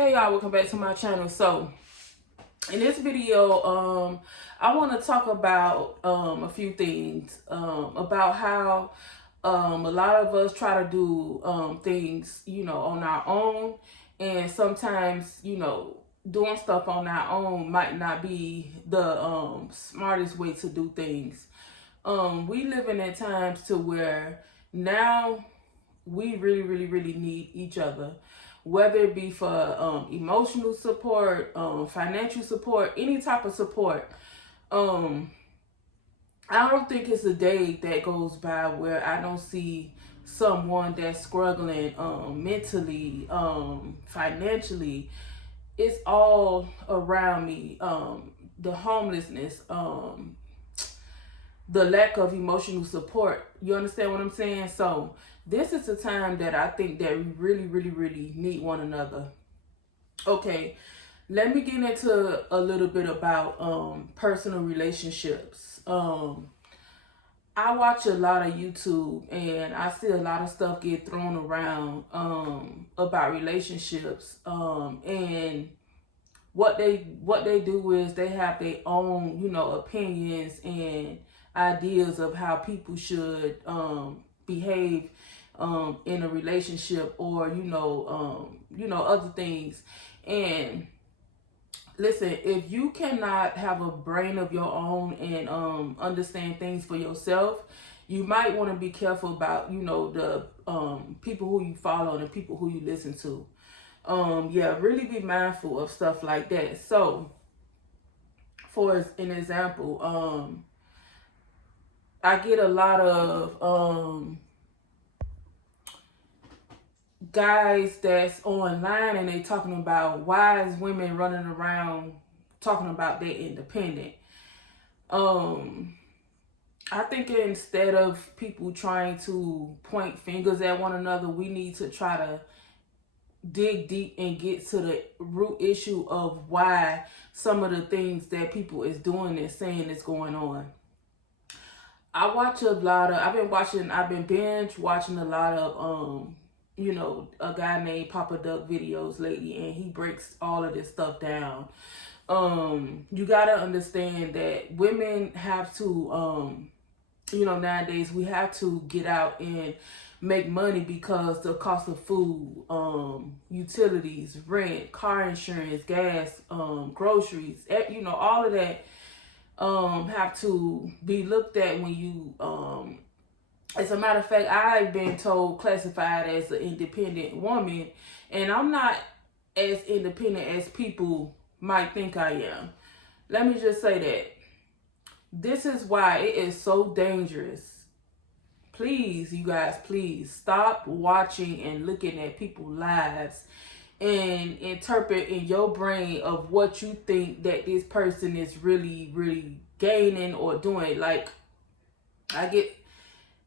Hey y'all, welcome back to my channel. So in this video, I want to talk about a few things about how a lot of us try to do things, on our own, and sometimes, doing stuff on our own might not be the smartest way to do things. We living in times to where now we really need each other, whether it be for emotional support, financial support, any type of support. I don't think it's a day that goes by where I don't see someone that's struggling mentally, financially. It's all around me. The homelessness, the lack of emotional support. You understand what I'm saying? So this is a time that I think that we really need one another. Okay, let me get into a little bit about personal relationships. I watch a lot of YouTube and I see a lot of stuff get thrown around about relationships. And what they do is they have their own, opinions and ideas of how people should behave in a relationship, or other things. And listen, if you cannot have a brain of your own and understand things for yourself, you might want to be careful about the people who you follow and the people who you listen to. Really be mindful of stuff like that. So for an example, I get a lot of guys that's online and they talking about wise women running around talking about they're independent. I think instead of people trying to point fingers at one another, we need to try to dig deep and get to the root issue of why some of the things that people is doing and saying is going on. I've been binge watching a lot of a guy named Papa Duck videos lately, and he breaks all of this stuff down. You gotta understand that women have to nowadays we have to get out and make money because the cost of food, utilities, rent, car insurance, gas, groceries, all of that have to be looked at when you as a matter of fact, I've been classified as an independent woman, and I'm not as independent as people might think I am. Let me just say that. This is why it is so dangerous. Please, you guys, please stop watching and looking at people's lives and interpret in your brain of what you think that this person is really gaining or doing. Like, I get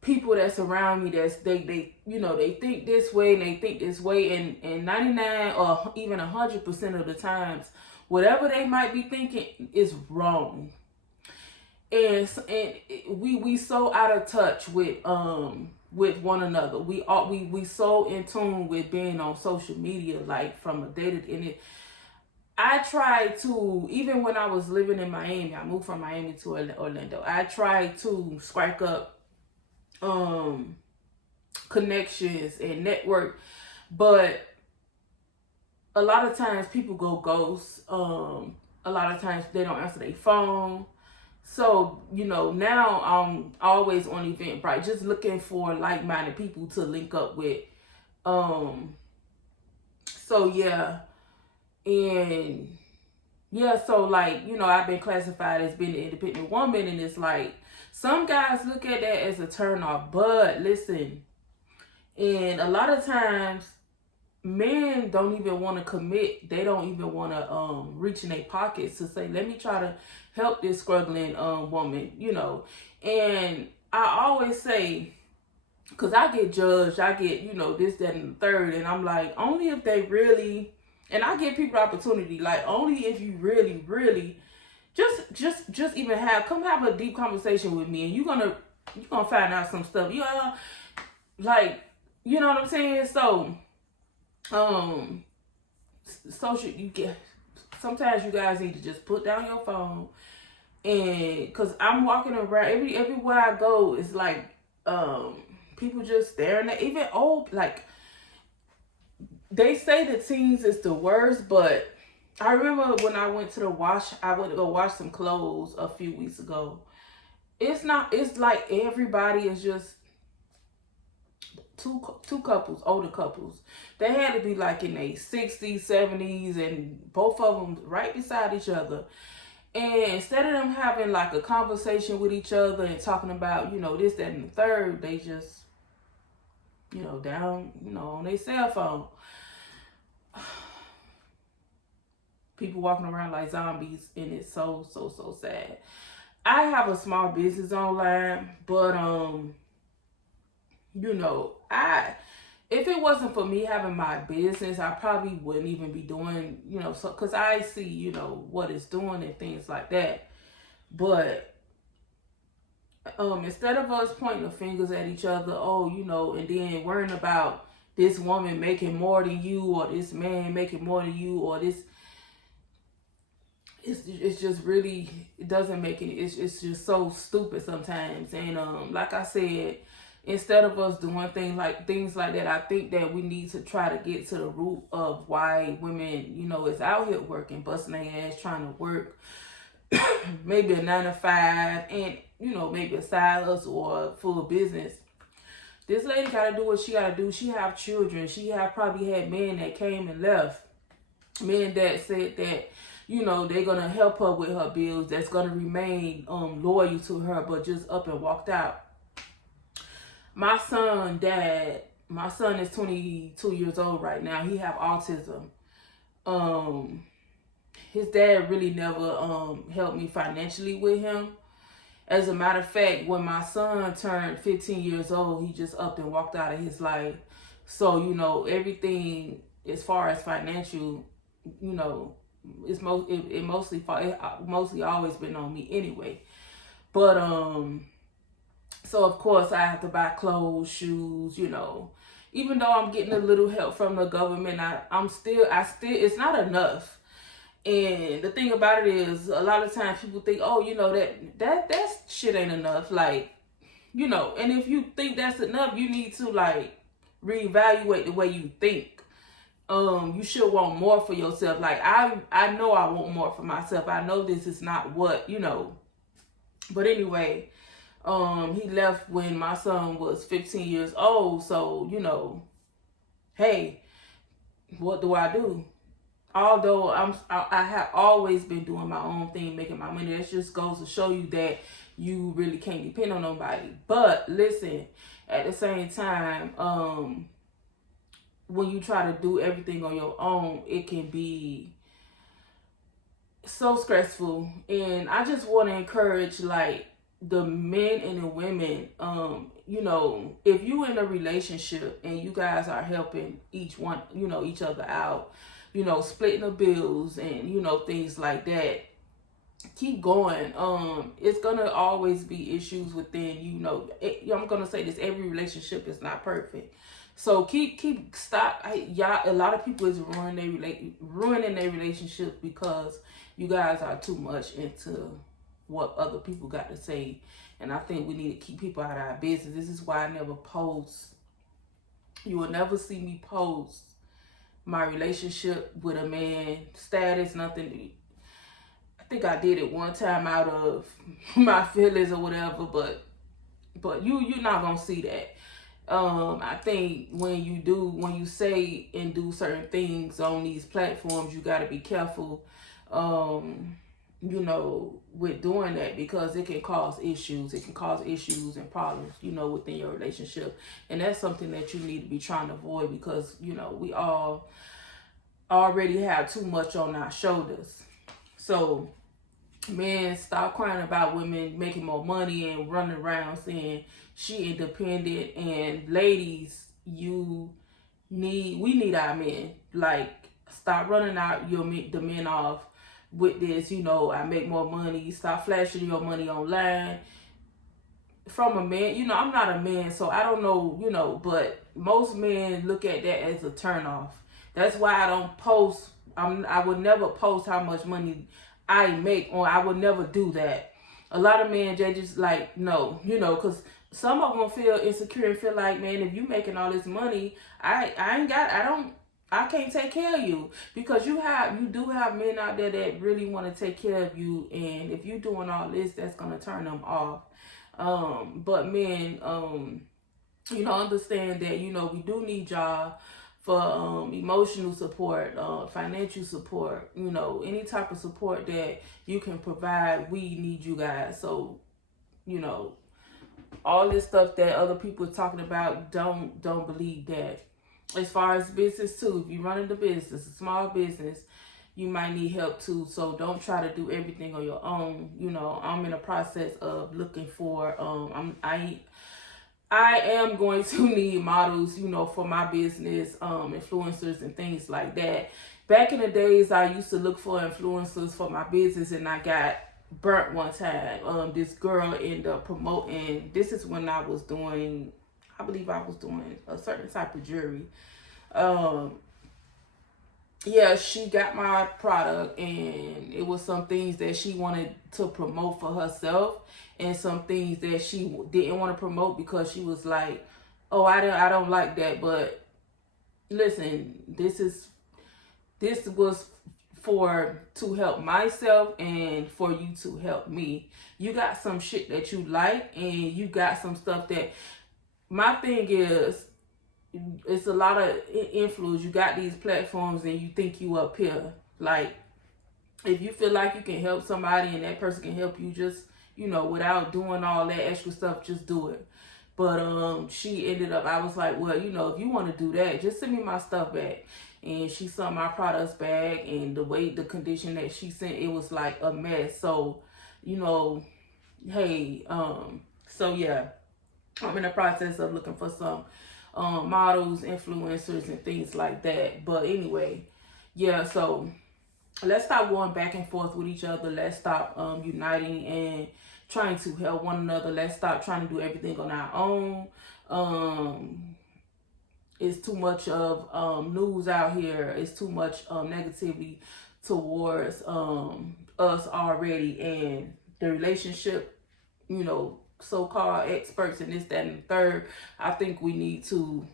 people that's around me that's they think this way and they think this way, and 99 or even 100% of the times, whatever they might be thinking is wrong. And we so out of touch with one another. We so in tune with being on social media, like from a day to day. I tried to, even when I was living in Miami, I moved from Miami to Orlando. I tried to strike up connections and network, but a lot of times people go ghost. A lot of times they don't answer their phone. So now I'm always on Eventbrite, just looking for like-minded people to link up with. I've been classified as being an independent woman, and it's like some guys look at that as a turn off. But listen, and a lot of times men don't even want to commit. They don't even want to reach in their pockets to say, let me try to help this struggling woman, And I always say, because I get judged, I get, this, that, and the third, and I'm like, only if they really, and I give people opportunity, like only if you really just even come have a deep conversation with me, and you're gonna find out some stuff. You know what I'm saying? So sometimes you guys need to just put down your phone. And because I'm walking around everywhere I go, it's like people just staring at, even old, like they say the teens is the worst, but I remember when I went to I went to go wash some clothes a few weeks ago. It's like everybody is just two couples, older couples. They had to be like in their 60s, 70s, and both of them right beside each other. And instead of them having like a conversation with each other and talking about, this, that, and the third, they just, down, on their cell phone. People walking around like zombies, and it's so, so, so sad. I have a small business online, but, if it wasn't for me having my business, I probably wouldn't even be doing, because I see, what it's doing and things like that. But instead of us pointing the fingers at each other, and then worrying about this woman making more than you, or this man making more than you, or this, it's just really, it doesn't make any, it's just so stupid sometimes. And like I said, instead of us doing things like that, I think that we need to try to get to the root of why women, is out here working, busting their ass, trying to work, maybe a 9-to-5, and, maybe a side hustle or a full business. This lady got to do what she got to do. She have children. She probably had men that came and left. Men that said that, they're going to help her with her bills, that's going to remain loyal to her, but just up and walked out. My son is 22 years old right now. He have autism. His dad really never helped me financially with him. As a matter of fact, when my son turned 15 years old, he just up and walked out of his life. So, everything as far as financial, it's mostly always been on me anyway. But so of course I have to buy clothes, shoes, even though I'm getting a little help from the government, I still it's not enough. And the thing about it is, a lot of times people think, that shit ain't enough. Like, and if you think that's enough, you need to like reevaluate the way you think. You should want more for yourself. Like I know I want more for myself. I know this is not what, But anyway, he left when my son was 15 years old. So, hey, what do I do? Although I have always been doing my own thing, making my money. That just goes to show you that you really can't depend on nobody. But listen, at the same time, when you try to do everything on your own, it can be so stressful. And I just want to encourage like the men and the women, if you in a relationship and you guys are helping each other out, splitting the bills and, things like that, keep going. It's gonna always be issues within, I'm gonna say this, every relationship is not perfect. So stop. A lot of people is ruining their relationship because you guys are too much into what other people got to say. And I think we need to keep people out of our business. This is why I never post. You will never see me post my relationship with a man, status, nothing. I think I did it one time out of my feelings or whatever, but you're not gonna see that. I think when you say and do certain things on these platforms, you got to be careful, with doing that, because it can cause issues. It can cause issues and problems, within your relationship. And that's something that you need to be trying to avoid, because, we all already have too much on our shoulders. So, men, stop crying about women making more money and running around saying she independent. And ladies, we need our men. Like, stop running the men off with this, I make more money. Stop flashing your money online. From a man, I'm not a man, so I don't know, but most men look at that as a turnoff. That's why I don't post I would never post how much money I make, or I would never do that. A lot of men, they just like, no, you know, because some of them feel insecure and feel like, man, if you making all this money, I can't take care of you. Because you do have men out there that really want to take care of you, and if you're doing all this, that's gonna turn them off. But men, you know, understand that, you know, we do need y'all for emotional support, financial support, you know, any type of support that you can provide. We need you guys. So, you know, all this stuff that other people are talking about, don't believe that. As far as business too, if you're running the business, a small business, you might need help too. So don't try to do everything on your own. You know, I'm in a process of looking for I am going to need models, you know, for my business, influencers and things like that. Back in the days, I used to look for influencers for my business, and I got burnt one time. This girl ended up promoting, this is when I was doing, I believe I was doing a certain type of jewelry. Yeah, she got my product, and it was some things that she wanted to promote for herself, and some things that she didn't want to promote because she was like, oh, I don't like that. But listen, this was to help myself and for you to help me. You got some shit that you like, and you got some stuff that, my thing is, it's a lot of influence. You got these platforms and you think you up here. Like, if you feel like you can help somebody and that person can help you, just, you know, without doing all that extra stuff, just do it. But she ended up, I was like, well, you know, if you want to do that, just send me my stuff back. And she sent my products back, and the condition that she sent, it was like a mess. So, you know, hey, so yeah, I'm in the process of looking for some models, influencers, and things like that. But anyway, yeah, so let's stop going back and forth with each other. Let's stop uniting and trying to help one another. Let's stop trying to do everything on our own. It's too much of news out here. It's too much negativity towards us already, and the relationship, you know, so-called experts in this, that, and the third. I think we need to,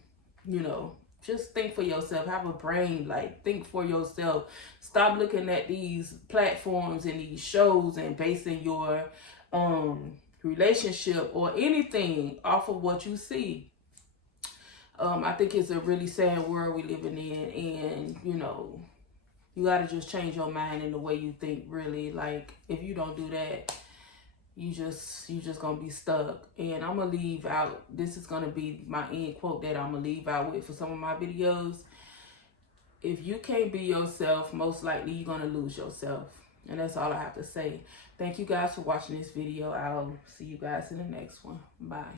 you know, just think for yourself. Have a brain. Like, think for yourself. Stop looking at these platforms and these shows and basing your relationship or anything off of what you see. I think it's a really sad world we living in, and, you know, you got to just change your mind and the way you think, really. Like, if you don't do that, you just gonna be stuck. And I'm gonna leave out, this is gonna be my end quote that I'm gonna leave out with for some of my videos. If you can't be yourself, most likely you're gonna lose yourself. And that's all I have to say. Thank you guys for watching this video. I'll see you guys in the next one. Bye.